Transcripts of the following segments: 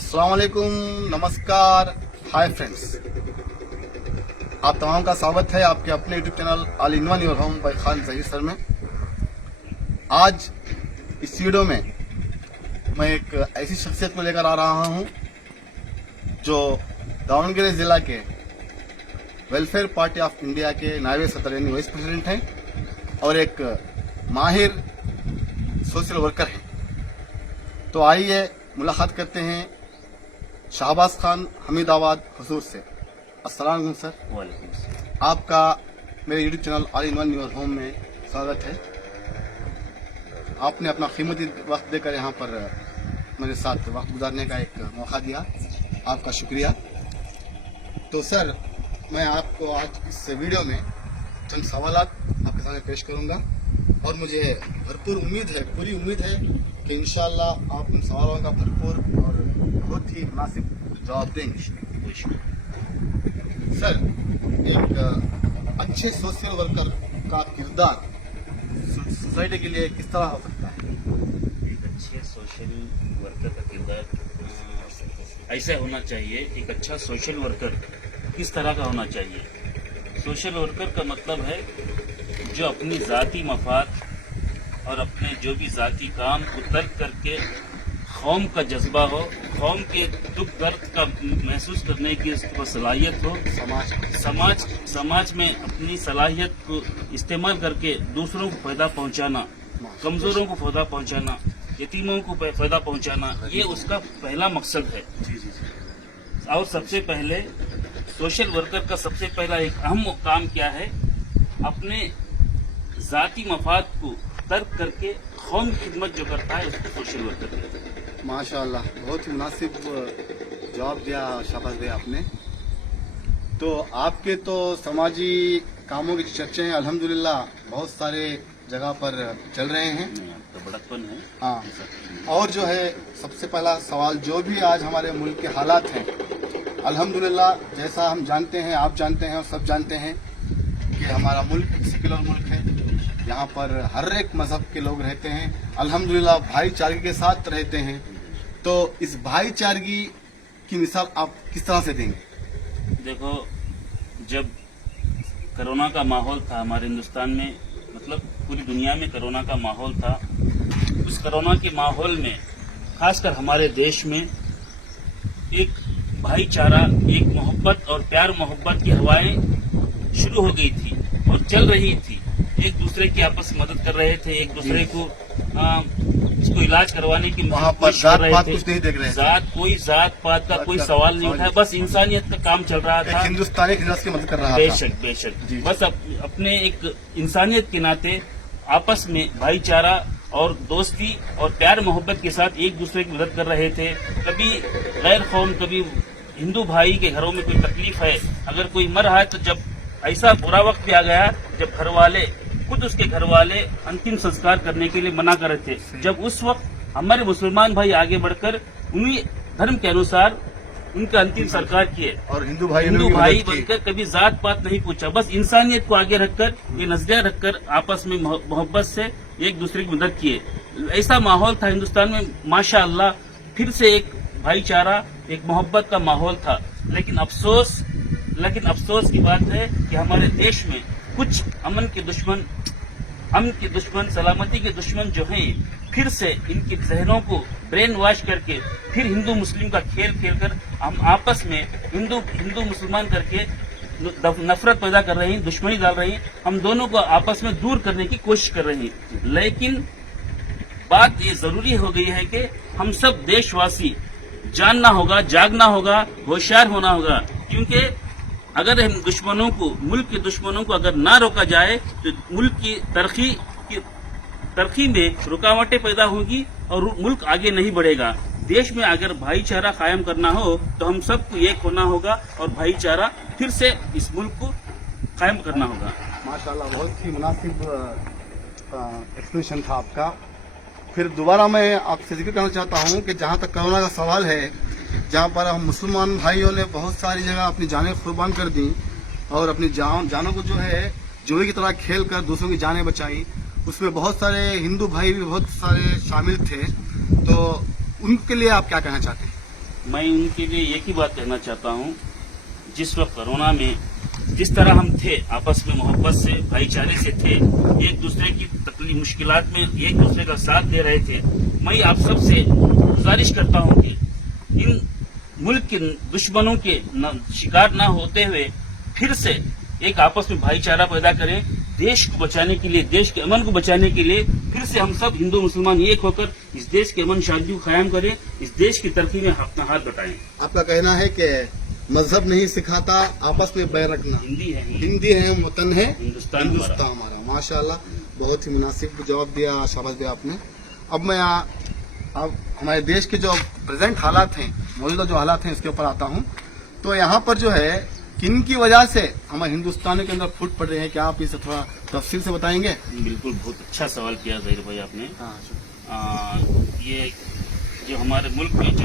अस्सलाम वालेकुम, नमस्कार, हाय फ्रेंड्स। आप तमाम का स्वागत है आपके अपने YouTube channel all in one your home by Khan Zaheer sir में। आज इस वीडियो में मैं एक ऐसी शख्सियत को लेकर आ रहा हूं जो दावणगेरे जिला के वेलफेयर पार्टी ऑफ इंडिया के नायब सदर यानी वाइस प्रेसिडेंट हैं और एक माहिर सोशल वर्कर हैं। तो आइए मुलाकात करते हैं शाहबाज खान हमीदाबाद हुजूर से। अस्सलाम वालेकुम सर। वालेकुम सलाम। आपका मेरे YouTube channel all in one your home में स्वागत है। आपने अपना कीमती वक्त देकर यहाँ पर मेरे साथ वक्त गुजारने का एक मौका दिया, आपका शुक्रिया। तो सर, मैं आपको आज इस वीडियो में चंद सवालात आपके सामने पेश करूँगा और मुझे भरपूर उम्मीद है, पूरी उम्मीद है कि इंशाअल्लाह आप उन सवालों का भरपूर और बहुत ही मुनासिब जवाब देंगे। सर, एक अच्छे सोशल वर्कर का किरदार सोसाइटी के लिए किस तरह हो सकता है? एक अच्छे सोशल वर्कर का किरदार ऐसा होना चाहिए। एक अच्छा सोशल वर्कर किस तरह का होना चाहिए? सोशल वर्कर का मतलब है जो अपनी ज़ाती मफाद और अपने जो भी ज़ाती काम को तर्क करके कौम का जज्बा हो, कौम के दुख दर्द का महसूस करने की उसको सलाहियत हो, समाज में अपनी सलाहियत को इस्तेमाल करके दूसरों को फ़ायदा पहुंचाना, कमज़ोरों को फ़ायदा पहुंचाना, यतीमों को फ़ायदा पहुंचाना, ये उसका पहला मकसद है। और सबसे पहले सोशल वर्कर का सबसे पहला एक अहम काम क्या है? अपने ज़ाती मफाद को तर्क करके कौम की खिदमत जो करता है उसको सोशल वर्कर कहते हैं। माशाअल्लाह, बहुत ही मुनासिब जवाब दिया शाबाश भाई आपने। तो आपके तो समाजी कामों की चर्चाएं अल्हम्दुलिल्लाह बहुत सारे जगह पर चल रहे हैं। तो बड़कपन है। हाँ, और जो है सबसे पहला सवाल, जो भी आज हमारे मुल्क के हालात हैं, अल्हम्दुलिल्लाह जैसा हम जानते हैं, आप जानते हैं और सब जानते हैं कि हमारा मुल्क एक सेक्युलर मुल्क है। यहाँ पर हर एक मजहब के लोग रहते हैं, अल्हम्दुलिल्लाह भाईचारे के साथ रहते हैं। तो इस भाईचारगी की मिसाल आप किस तरह से देंगे? देखो, जब कोरोना का माहौल था हमारे हिंदुस्तान में, मतलब पूरी दुनिया में कोरोना का माहौल था, उस कोरोना के माहौल में खासकर हमारे देश में एक भाईचारा, एक मोहब्बत और प्यार मोहब्बत की हवाएं शुरू हो गई थी और चल रही थी। एक दूसरे की आपस में मदद कर रहे थे, एक दूसरे को इसको इलाज करवाने की वहाँ पर जात पात कुछ नहीं देख रहे थे। कोई जात पात का कोई सवाल नहीं उठाया, बस इंसानियत का काम चल रहा था। हिंदुस्तानी की मदद कर रहा था। बेशक बस अपने एक इंसानियत के नाते आपस में भाईचारा और दोस्ती और प्यार मोहब्बत के साथ एक दूसरे की मदद कर रहे थे। कभी गैर कौम, कभी हिंदू भाई के घरों में कोई तकलीफ है, अगर कोई मर रहा है, तो जब ऐसा बुरा वक्त भी आ गया जब घर वाले खुद उसके घर वाले अंतिम संस्कार करने के लिए मना कर रहे थे, जब उस वक्त हमारे मुसलमान भाई आगे बढ़कर उन्हीं धर्म के अनुसार उनका अंतिम संस्कार किए और हिंदू भाई बनकर कभी जात पात नहीं पूछा, बस इंसानियत को आगे रखकर, ये नजरिया रखकर आपस में मोहब्बत से एक दूसरे की मदद किए। ऐसा माहौल था हिंदुस्तान में, माशाअल्लाह, फिर से एक भाईचारा, एक मोहब्बत का माहौल था। लेकिन अफसोस की बात है कि हमारे देश में कुछ अमन के दुश्मन, सलामती के दुश्मन जो हैं, फिर से इनके जहनों को ब्रेन वॉश करके फिर हिंदू मुस्लिम का खेल खेलकर हम आपस में हिंदू मुसलमान करके नफरत पैदा कर रहे हैं, दुश्मनी डाल रहे हैं, हम दोनों को आपस में दूर करने की कोशिश कर रहे हैं। लेकिन बात ये जरूरी हो गई है कि हम सब देशवासी जानना होगा, जागना होगा, होशियार होना होगा, क्योंकि अगर हम मुल्क के दुश्मनों को अगर ना रोका जाए तो मुल्क की तरक्की में रुकावटें पैदा होंगी और मुल्क आगे नहीं बढ़ेगा। देश में अगर भाईचारा कायम करना हो तो हम सबको एक होना होगा और भाईचारा फिर से इस मुल्क को कायम करना होगा। माशाल्लाह, बहुत ही मुनासिब एक्सप्लेनेशन था आपका। फिर दोबारा मैं आपसे जिक्र करना चाहता हूँ कि जहाँ तक कोरोना का सवाल है, जहाँ पर हम मुसलमान भाइयों ने बहुत सारी जगह अपनी जानें कुर्बान कर दी और अपनी जानों को जो है जुए की तरह खेल कर दूसरों की जानें बचाई, उसमें बहुत सारे हिंदू भाई भी बहुत सारे शामिल थे। तो उनके लिए आप क्या कहना चाहते हैं? मैं उनके लिए एक ही बात कहना चाहता हूँ, जिस वक्त कोरोना में जिस तरह हम थे, आपस में मोहब्बत से भाईचारे से थे, एक दूसरे की तकलीफ मुश्किलात में एक दूसरे का साथ दे रहे थे, मैं आप सबसे गुजारिश करता हूँ कि इन मुल्क के दुश्मनों के शिकार न होते हुए फिर से एक आपस में भाईचारा पैदा करें, देश को बचाने के लिए, देश के अमन को बचाने के लिए फिर से हम सब हिंदू मुसलमान एक होकर इस देश के अमन शांति को कायम करें, इस देश की तरक्की में अपना हाथ बटाएं। आपका कहना है कि मजहब नहीं सिखाता आपस में बैर रखना, हिंदी है, वतन है हिंदुस्तान हमारा। माशाल्लाह, बहुत ही मुनासिब जवाब दिया शाबाश भाई आपने। अब मैं अब हमारे देश के जो प्रेजेंट हालात हैं, मौजूदा जो हालात हैं, इसके ऊपर आता हूँ। तो यहाँ पर जो है किन की वजह से हमारे हिंदुस्तान के अंदर फूट पड़ रहे हैं, क्या आप इसे थोड़ा तफसील से बताएंगे? बिल्कुल, बहुत अच्छा सवाल किया जहीर भाई आपने। ये जो हमारे मुल्क में जो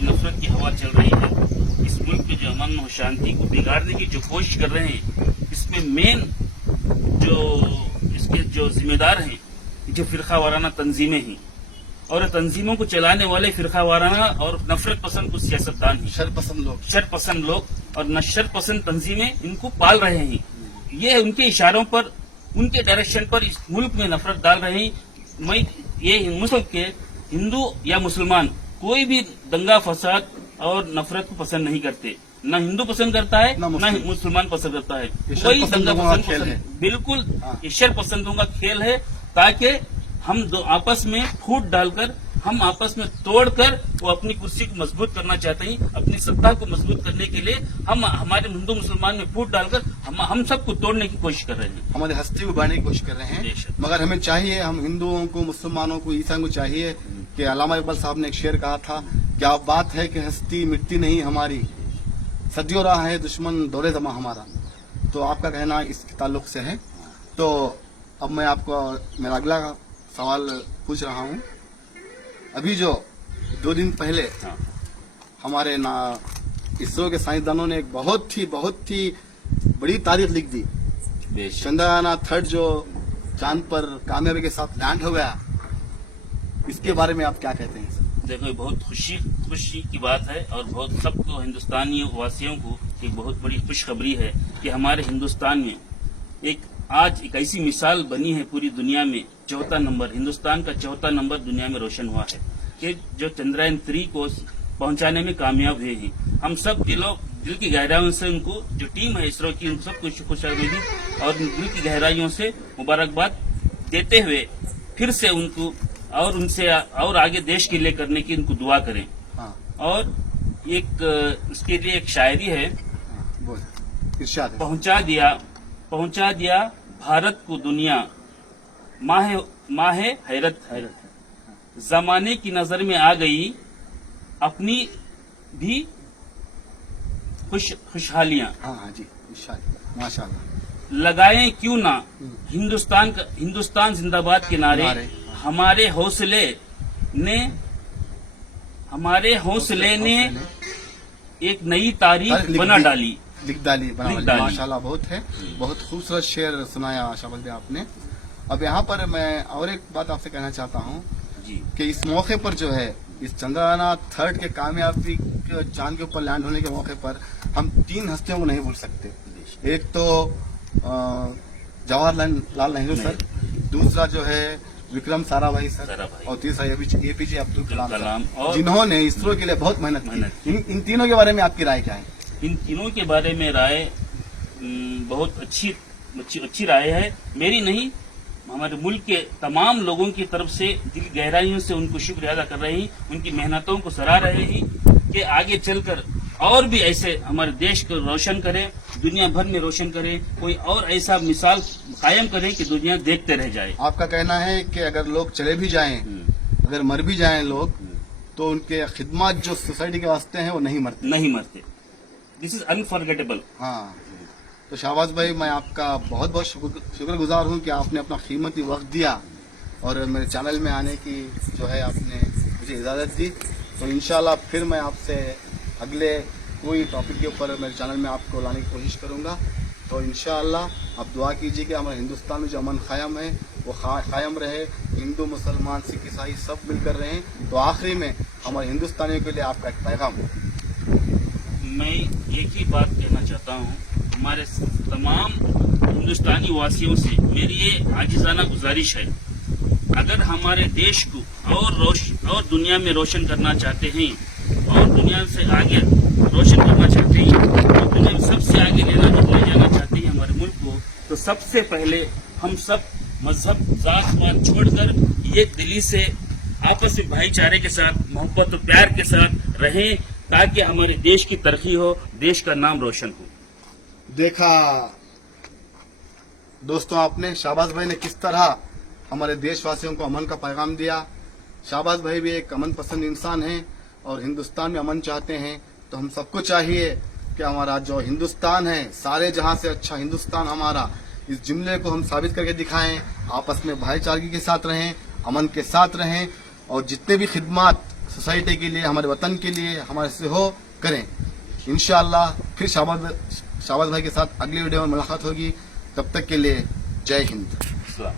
नफरत की हवा चल रही है, इस मुल्क के जो अमन और शांति को बिगाड़ने की जो कोशिश कर रहे हैं, इसमें मेन जो इसके जो जिम्मेदार हैं, जो फिरका वाराना तंजीमें हैं, और तंजीमों को चलाने वाले फिरका वाराना और नफरत पसंद कुछ सियासतदान हैं, शर पसंद लोग और नशर पसंद तंजीमें इनको पाल रहे हैं। ये उनके इशारों पर, उनके डायरेक्शन पर इस मुल्क में नफरत डाल रहे हैं। मैं ये मुल्क के हिंदू या मुसलमान कोई भी दंगा फसाद और नफरत को पसंद नहीं करते, न हिंदू पसंद करता है न मुसलमान पसंद करता है। कोई दंगा पसंद बिल्कुल ईश्वर पसंदों का खेल है, ताकि हम दो आपस में फूट डालकर, हम आपस में तोड़कर वो अपनी कुर्सी को मजबूत करना चाहते हैं, अपनी सत्ता को मजबूत करने के लिए हम हमारे हिंदू मुसलमान में फूट डालकर हम सबको तोड़ने की कोशिश कर रहे हैं, हमारी हस्ती को बढ़ाने की कोशिश कर रहे हैं। मगर हमें चाहिए, हम हिंदुओं को, मुसलमानों को, ईसाइयों को चाहिए कि अल्लामा इकबाल साहब ने एक शेर कहा था, क्या बात है कि हस्ती मिटती नहीं हमारी, सदियों रहा है दुश्मन दौरे जमा हमारा। तो आपका कहना इसके ताल्लुक से है। तो अब मैं आपको मेरा अगला सवाल पूछ रहा हूँ। अभी जो 2 दिन पहले हमारे इसरो के साइंसदानों ने एक बहुत ही बड़ी तारीख लिख दी, चंद्रयान 3 जो चांद पर कामयाबी के साथ लैंड हो गया, इसके बारे में आप क्या कहते हैं? देखो, बहुत खुशी की बात है और बहुत सबको, हिंदुस्तानी वासियों को एक बहुत बड़ी खुशखबरी है कि हमारे हिंदुस्तान में आज एक ऐसी मिसाल बनी है पूरी दुनिया में, चौथा नंबर, हिंदुस्तान का चौथा नंबर दुनिया में रोशन हुआ है कि जो चंद्रयान 3 को पहुंचाने में कामयाब हुए हैं। हम सब दिल की गहराइयों से उनको, जो टीम है इसरो की, उन सबको खुशखबरी और दिल की गहराइयों से मुबारकबाद देते हुए फिर से उनको और उनसे और आगे देश के लिए करने की उनको दुआ करें। और इसके लिए एक शायरी है, पहुंचा दिया भारत को दुनिया, माहे हैरत जमाने की नजर में आ गई, अपनी भी खुशहालियां। हाँ जी, माशाल्लाह। लगाएं क्यों ना हिंदुस्तान जिंदाबाद के नारे, हमारे हौसले ने एक नई तारीख बना डाली। माशाल्लाह, बहुत खूबसूरत शेर सुनाया शाबाश भाई आपने। अब यहाँ पर मैं और एक बात आपसे कहना चाहता हूँ कि इस मौके पर जो है, इस चंद्रयान 3 के कामयाबी चांद के ऊपर लैंड होने के मौके पर हम 3 हस्तियों को नहीं भूल सकते। एक तो जवाहरलाल नेहरू सर, दूसरा जो है विक्रम साराभाई सर, और तीसरा एपीजे अब्दुल कलाम, जिन्होंने इसरो के लिए बहुत मेहनत की। इन तीनों के बारे में आपकी राय क्या है? इन तीनों के बारे में राय बहुत अच्छी राय है, मेरी नहीं, हमारे मुल्क के तमाम लोगों की तरफ से दिल गहराइयों से उनको शुक्रिया अदा कर रहे हैं, उनकी मेहनतों को सराह रहे हैं कि आगे चलकर और भी ऐसे हमारे देश को रोशन करें, दुनिया भर में रोशन करें, कोई और ऐसा मिसाल कायम करें कि दुनिया देखते रह जाए। आपका कहना है कि अगर लोग चले भी जाएं, अगर मर भी जाएं लोग, तो उनके खिदमत जो सोसाइटी के वास्ते हैं वो नहीं मरते। This is unforgettable. हाँ, तो शाबाश भाई, मैं आपका बहुत बहुत शुक्रगुजार हूँ कि आपने अपना कीमती वक्त दिया और मेरे चैनल में आने की जो है आपने मुझे इजाज़त दी। तो इंशाल्लाह फिर मैं आपसे अगले कोई टॉपिक के ऊपर मेरे चैनल में आपको लाने की कोशिश करूँगा। तो इंशाल्लाह आप दुआ कीजिए कि हमारे हिंदुस्तान में जो अमन क़ायम है वो कायम रहे। हिंदू मुसलमान सिख ईसाई सब मिलकर रहें। तो आखिरी में हमारे हिंदुस्तानियों के लिए आपका एक पैगाम। मैं एक ही बात कहना चाहता हूँ, हमारे तमाम हिंदुस्तानी वासियों से मेरी ये आजिज़ाना गुजारिश है, अगर हमारे देश को और दुनिया में रोशन करना चाहते हैं और दुनिया से आगे रोशन करना चाहते हैं और दुनिया में सबसे आगे ले जाना चाहते हैं हमारे मुल्क को, तो सबसे पहले हम सब मजहब जात पात छोड़कर एक दिली से आपस में भाईचारे के साथ, मोहब्बत और प्यार के साथ रहें, ताकि हमारे देश की तरक्की हो, देश का नाम रोशन हो। देखा दोस्तों आपने शाहबाज भाई ने किस तरह हमारे देशवासियों को अमन का पैगाम दिया। शाहबाज भाई भी एक अमन पसंद इंसान हैं और हिंदुस्तान में अमन चाहते हैं। तो हम सबको चाहिए कि हमारा जो हिंदुस्तान है, सारे जहां से अच्छा हिंदुस्तान हमारा, इस जुमले को हम साबित करके दिखाएं। आपस में भाईचारगी के साथ रहें, अमन के साथ रहें और जितने भी खिदमात सोसाइटी के लिए, हमारे वतन के लिए हमारे से हो करें। इंशाअल्लाह फिर शाहबाज भाई के साथ अगली वीडियो में मुलाकात होगी। तब तक के लिए जय हिंद। अस्सलाम।